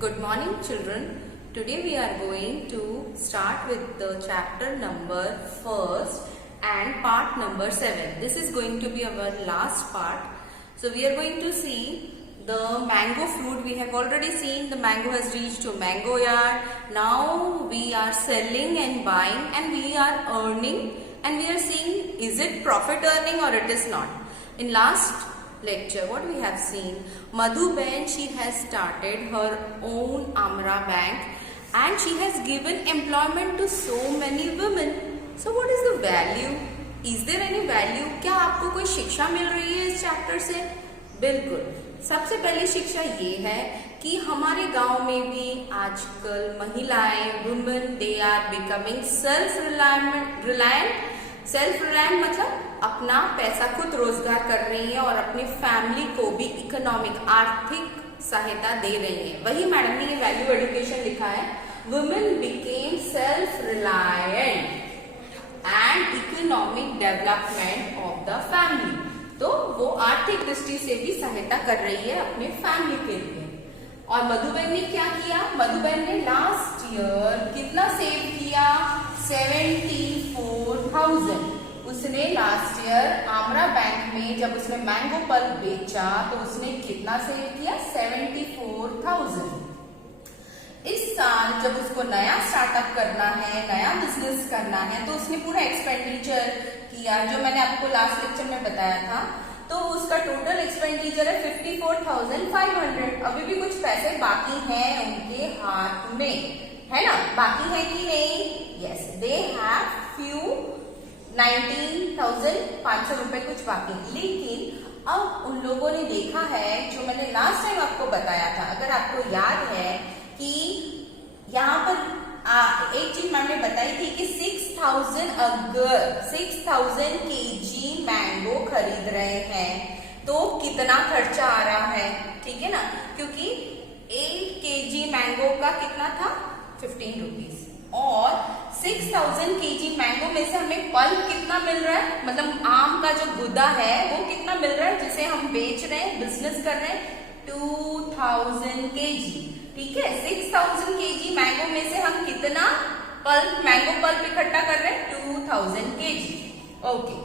Good morning, children. Today we are going to start with the chapter number first and part number 7. This is going to be our last part. So we are going to see the mango fruit. We have already seen the mango has reached to mango yard. Now we are selling and buying and we are earning and we are seeing is it profit earning or it is not. In last lecture what we have seen, Madhu Ben, she has started her own Amra bank and she has given employment to so many women. So what is the value? Is there any value? क्या आपको कोई शिक्षा मिल रही है इस chapter से? बिल्कुल. सबसे पहली शिक्षा ये है कि हमारे गांव में भी आजकल महिलाएं, women, they are becoming self reliant मतलब अपना पैसा खुद रोजगार कर रही है और अपनी फैमिली को भी इकोनॉमिक आर्थिक सहायता दे रही है. वही मैडम ने ये वैल्यू एजुकेशन लिखा है. Women became self reliant and economic development of the family. तो वो आर्थिक दृष्टि से भी सहायता कर रही है अपने फैमिली के लिए. और मधुबन ने क्या किया? मधुबन ने लास्ट ईयर कितना सेव किया? 74,000. उसने लास्ट ईयर आमरा बैंक में जब उसने मैंगो पल्प बेचा तो उसने कितना सेव किया? 74,000. इस साल जब उसको नया स्टार्टअप करना है, नया बिजनेस करना है, तो उसने पूरा एक्सपेंडिचर किया जो मैंने आपको लास्ट लेक्चर में बताया था. तो उसका टोटल एक्सपेंडिचर है 54,500. अभी भी कुछ पैसे बाकी हैं उनके हाथ में, है ना? बाकी है कि नहीं? यस, दे हैव फ्यू 19,500 रुपए कुछ बाकी. लेकिन अब उन लोगों ने देखा है जो मैंने लास्ट टाइम आपको बताया था, अगर आपको याद है कि यहाँ पर एक चीज मैंने बताई थी कि 6,000 अगर 6,000 केजी मैंगो खरीद रहे हैं तो कितना खर्चा आ रहा है, ठीक है ना? क्योंकि 1 केजी मैंगो का कितना था? 15 रुपीज. और 6,000 केजी मैंगो में से हमें पल्प कितना मिल रहा है, मतलब आम का जो गुदा है वो कितना मिल रहा है जिसे हम बेच रहे हैं, बिजनेस कर रहे हैं? 2,000 केजी. ठीक है, 6,000 केजी मैंगो में से हम कितना पल्प, मैंगो पल्प इकट्ठा कर रहे हैं? 2,000 केजी. ओके.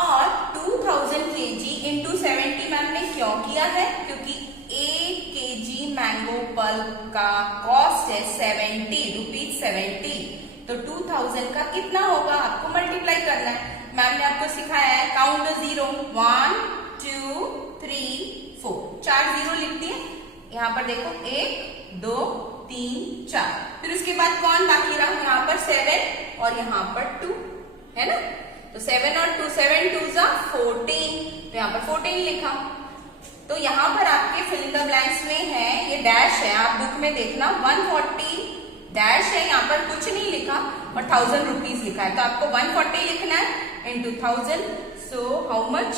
और 2,000 केजी इंटू 70 मैम ने क्यों किया है? क्योंकि 1 केजी मैंगो पल्प का कॉस्ट है 70 रुपीज. 70 तो 2,000 का कितना होगा आपको मल्टीप्लाई करना है. मैम ने आपको सिखाया है काउंट द जीरो. 1 2 3 4. 4 जीरो लिख दिए. यहाँ पर देखो 1 2 3 4. फिर उसके बाद कौन बाकी रहा? यहाँ पर 7 और यहाँ पर 2, है ना? तो 7 और 2, 7 2 जा 14. तो यहाँ पर 14 लिखा. तो यहाँ पर आपके फिल इन द ब्लैंक्स में है, ये डैश है, आप बुक में देखना 140 डैश है, यहाँ पर कुछ नहीं लिखा और 1,000 रुपीज लिखा है. तो आपको 140 लिखना है into 1,000. So how much?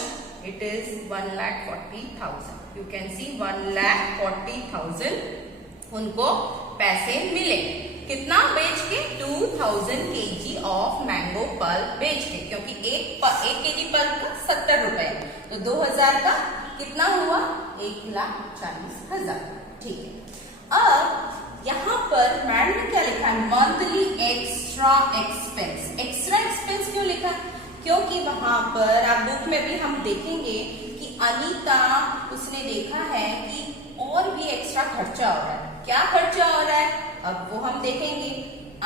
It is 1,40,000. You can see 1,40,000 उनको पैसे मिले. कितना बेच के? 2,000 केजी ऑफ मैंगो पल्प बेच के, क्योंकि एक केजी पल्प का 70 रुपए. तो 2,000 का कितना हुआ? 1,40,000. ठीक है. अब यहाँ पर मैडम ने क्या लिखा है? Monthly extra expense. Extra expense क्यों लिखा? क्योंकि वहां पर आप बुक में भी हम देखेंगे कि अनीता उसने देखा है कि और भी एक्स्ट्रा खर्चा हो रहा है. क्या खर्चा हो रहा है अब वो हम देखेंगे.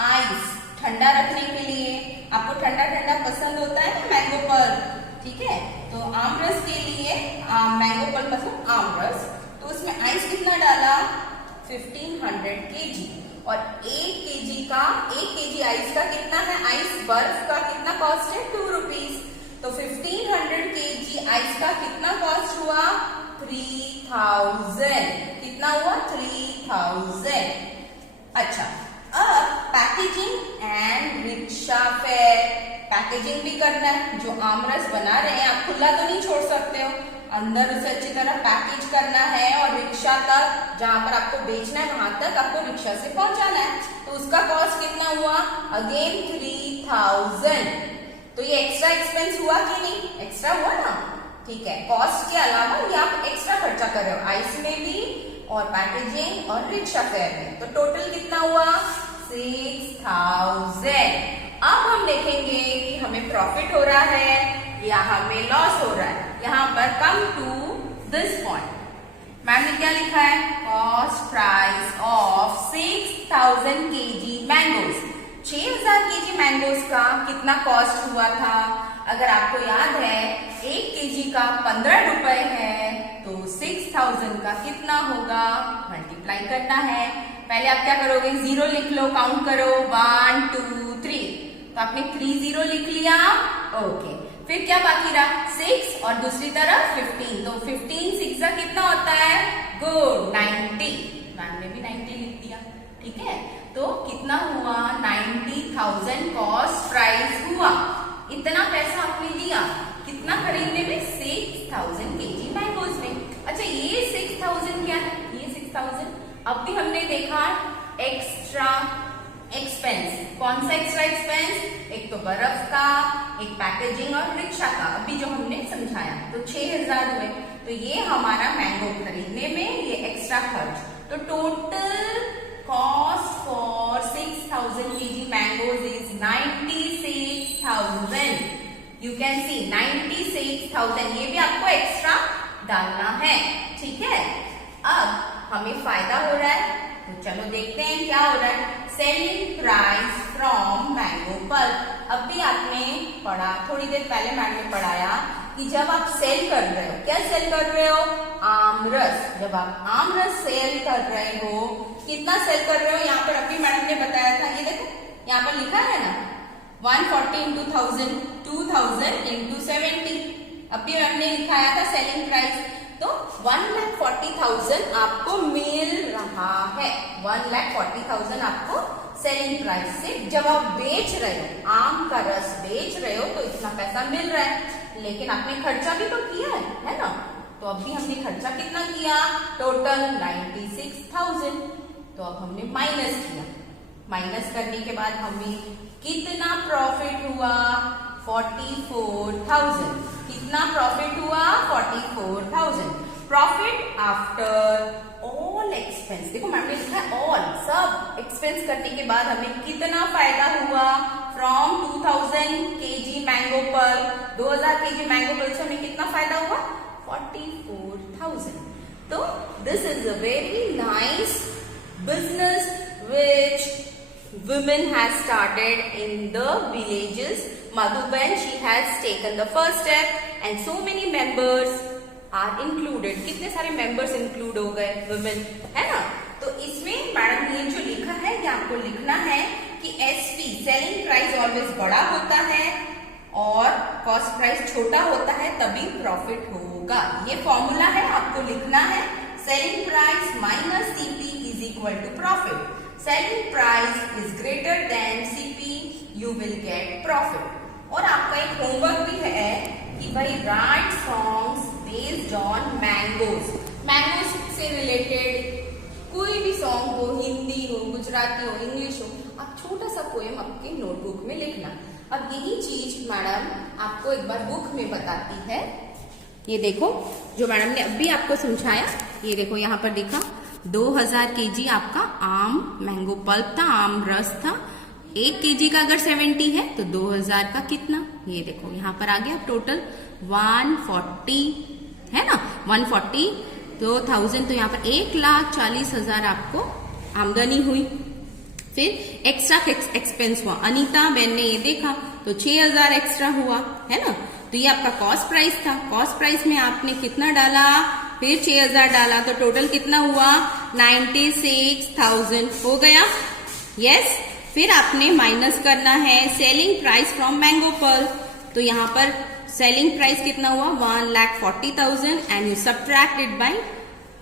आइस, ठंडा रखने के लिए. आपको ठंडा ठंडा पसंद होता है ना मैंगो पल्प, ठीक है? तो आमरस के लिए मैंगो पल्प पसंद, आमरस. तो उसमें आइस कितना डाला? 1,500 केजी. और 1 केजी आइस का कितना है? आइस बर्फ का कितना कॉस्ट है? 2 रुपीज. तो 1,500 केजी आइस का कितना कॉस्ट हुआ? 3,000. कितना हुआ? 3,000. अच्छा, अब packaging and rickshaw fair. Packaging भी करना है. जो आमरस बना रहे हैं आप खुला तो नहीं छोड़ सकते हो, अंदर उसे अच्छी तरह पैकेज करना है और रिक्शा तक, जहां पर आपको बेचना है वहां तक आपको रिक्शा से पहुंचाना है. तो उसका कॉस्ट कितना हुआ? अगेन 3,000. तो ये एक्स्ट्रा एक्सपेंस हुआ कि नहीं? एक्स्ट्रा हुआ ना. ठीक है, कॉस्ट के अलावा ये आप एक्स्ट्रा खर्चा कर रहे हो. आइस में भी और पैकेजिंग और रिक्शा फेयर में। तो टोटल कितना हुआ? 6000। अब हम देखेंगे कि हमें प्रॉफिट हो रहा है या हमें लॉस हो रहा है। यहाँ पर come to this point, ma'am ने क्या लिखा है? Cost price of 6000 kg mangoes. 6000 kg mangoes का कितना कॉस्ट हुआ था? अगर आपको याद है 1 kg का 15 रुपए है, तो 6000 का कितना होगा? मल्टीप्लाई करना है। पहले आप क्या करोगे? 0 लिख लो, काउंट करो 1 2 3। तो आपने 3 0 लिख लिया, ओके। फिर क्या बाकी रहा? 6 और दूसरी तरफ 15। तो 15 6 का कितना होता है? गुड 90। मैम ने भी 90 लिख दिया, ठीक है। तो कितना हुआ? 90,000 कॉस्ट प्राइस हुआ। इतना पैसा आपने दिया कितना खरीदने में? 6000 kg मैंगोज में। अच्छा, ये 6000 क्या है? ये 6000 अब भी हमने देखा एक्स्ट्रा एक्सपेंस। कौन सा एक्स्ट्रा एक्सपेंस? एक तो बर्फ का, एक पैकेजिंग और रिक्शा का, अभी जो हमने समझाया। तो 6000 हुए। तो ये हमारा मैंगो खरीदने में ये एक्स्ट्रा खर्च। तो total cost for 6000 kg mangoes is 96,000। You can see 96,000। ये भी आपको एक्स्ट्रा डालना है, ठीक है। अब हमें फायदा हो रहा है, तो चलो देखते हैं क्या हो रहा है। Selling price from mango pulp. अब भी आपने पढ़ा, थोड़ी देर पहले मैम ने पढ़ाया कि जब आप सेल कर रहे हो, क्या सेल कर रहे हो? आमरस। जब आप आमरस सेल कर रहे हो, कितना सेल कर रहे हो? यहाँ पर अभी मैडम ने बताया था, ये देखो यहाँ पर लिखा है ना, 140 into 1000, 2000 into 70। अभी मैम ने लिखाया था सेलिंग प्राइस। तो 1,40,000 आपको मिल रहा है। 1,40,000 आपको सेलिंग प्राइस से जब आप बेच रहे हो, आम का रस बेच रहे हो, तो इतना पैसा मिल रहा है। लेकिन आपने खर्चा भी तो किया है ना। तो अभी हमने खर्चा कितना किया? टोटल 96,000। तो अब हमने माइनस किया। माइनस करने के बाद हमें कितना प्रॉफिट हुआ? 44,000। कितना प्रॉफिट हुआ? 44,000। Profit after all expense. देखो मैम ने लिखा है ऑल, सब एक्सपेंस करने के बाद हमें कितना फायदा हुआ? फ्रॉम 2000 kg मैंगो पर, 2000 kg मैंगो पर से हमें कितना फायदा हुआ? 44,000। तो this is a very nice business which women has started in the villages. Madhuban, she has taken the first step and so many members are included. कितने सारे members include हो गए women, है ना। तो इसमें मैडम ने जो लिखा है, ये आपको लिखना है कि SP selling price always बड़ा होता है और cost price छोटा होता है, तभी profit होगा। ये फॉर्मूला है, आपको लिखना है। selling price minus CP is equal to profit. Selling price is greater than CP, you will get profit. और आपका एक होमवर्क भी है कि भाई right songs based on mangoes. Mangoes से रिलेटेड कोई भी सॉन्ग हो, हिंदी हो, गुजराती हो, इंग्लिश हो, आप छोटा सा पोएम आपके नोटबुक में लिखना। अब यही चीज मैडम आपको एक बार बुक में बताती है। ये देखो जो मैडम ने अभी आपको समझाया, ये देखो यहाँ पर लिखा 2000 kg आपका आम मैंगो पल्प था, आम रस था। 1 kg का अगर 70 है तो 2000 का कितना? ये देखो यहाँ पर आ गया टोटल 140 है ना, 140 तो 1000, तो यहाँ पर 1,40,000 आपको आमदनी हुई। फिर एक्स्ट्रा एक्सपेंस हुआ, अनीता बहन ने ये देखा तो 6000 एक्स्ट्रा हुआ, है ना। तो ये आपका कॉस्ट प्राइस था। कॉस्ट प्राइस में आपने कितना डाला? फिर 6000 डाला, तो टोटल कितना हुआ? 96,000 हो गया। यस। फिर आपने माइनस करना है selling price from mango pulp. तो यहाँ पर सेलिंग प्राइस कितना हुआ? 1,40,000 and you subtract it by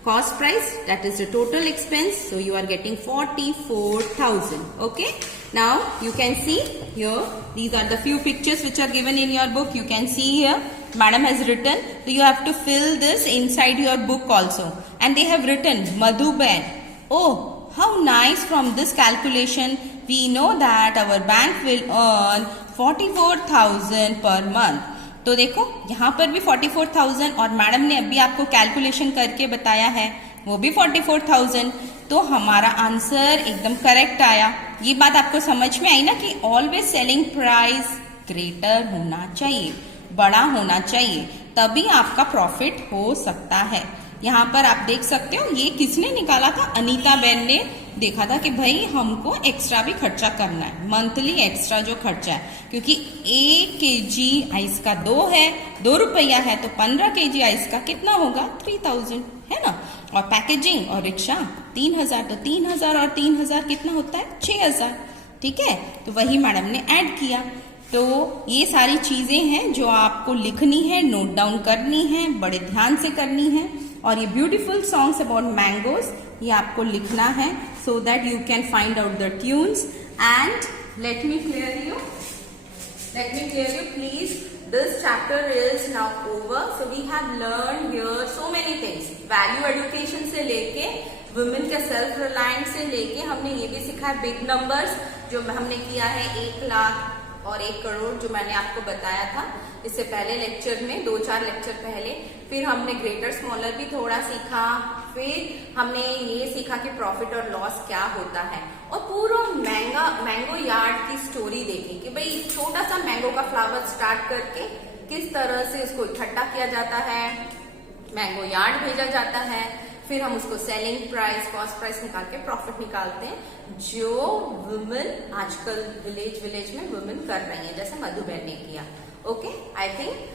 cost price, that is the total expense, so you are getting 44,000. Okay, now you can see here, these are the few pictures which are given in your book. You can see here madam has written, so you have to fill this inside your book also, and they have written Madhuban. Oh, how nice! From this calculation we know that our bank will earn 44,000 per month. तो देखो यहाँ पर भी 44,000 और madam ने अभी आपको calculation करके बताया है वो भी 44,000। तो हमारा आंसर एकदम करेक्ट आया। ये बात आपको समझ में आई ना कि ऑलवेज सेलिंग प्राइस ग्रेटर होना चाहिए, बड़ा होना चाहिए, तभी आपका प्रॉफिट हो सकता है। यहाँ पर आप देख सकते हो ये किसने निकाला था, अनीता बहन ने देखा था कि भाई हमको एक्स्ट्रा भी खर्चा करना है, मंथली एक्स्ट्रा जो खर्चा है, क्योंकि 1 kg आइस का 2 है, 2 रुपया है, तो 15 kg आइस का कितना होगा, 3000 है ना। और पैकेजिंग और रिक्शा 3000, तो 3000 और 3000 कितना होता है, 6000। ठीक है, तो वही मैडम ने ऐड किया। तो ये सारी चीजें हैं जो आपको लिखनी है, नोट डाउन करनी है, बड़े ध्यान से करनी है। और ये ब्यूटीफुल सॉन्ग्स अबाउट मैंगोज ये आपको लिखना है, so that you can find out the tunes. And let me clear you please, this chapter is now over. So we have learned here so many things. Value education से लेके women के self reliant से लेके हमने ये भी सीखा है big numbers जो हमने किया है 1 लाख और 1 करोड़ जो मैंने आपको बताया था इससे पहले लेक्चर में, 2-4 लेक्चर पहले। फिर हमने ग्रेटर स्मॉलर भी थोड़ा सीखा, फिर हमने ये सीखा कि प्रॉफिट और लॉस क्या होता है, और पूरा मैंगो यार्ड की स्टोरी देखी कि भाई छोटा सा मैंगो का फ्लावर स्टार्ट करके किस तरह से उसको इकट्ठा किया जाता है, मैंगो यार्ड भेजा जाता है, फिर हम उसको सेलिंग प्राइस, कॉस्ट प्राइस निकाल के प्रॉफिट निकालते हैं, जो वुमेन आजकल विलेज में वुमेन कर रही है, जैसे मधु बहन ने किया। Okay, I think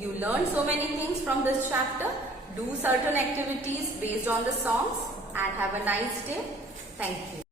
you learn so many things from this chapter. Do certain activities based on the songs and have a nice day. Thank you.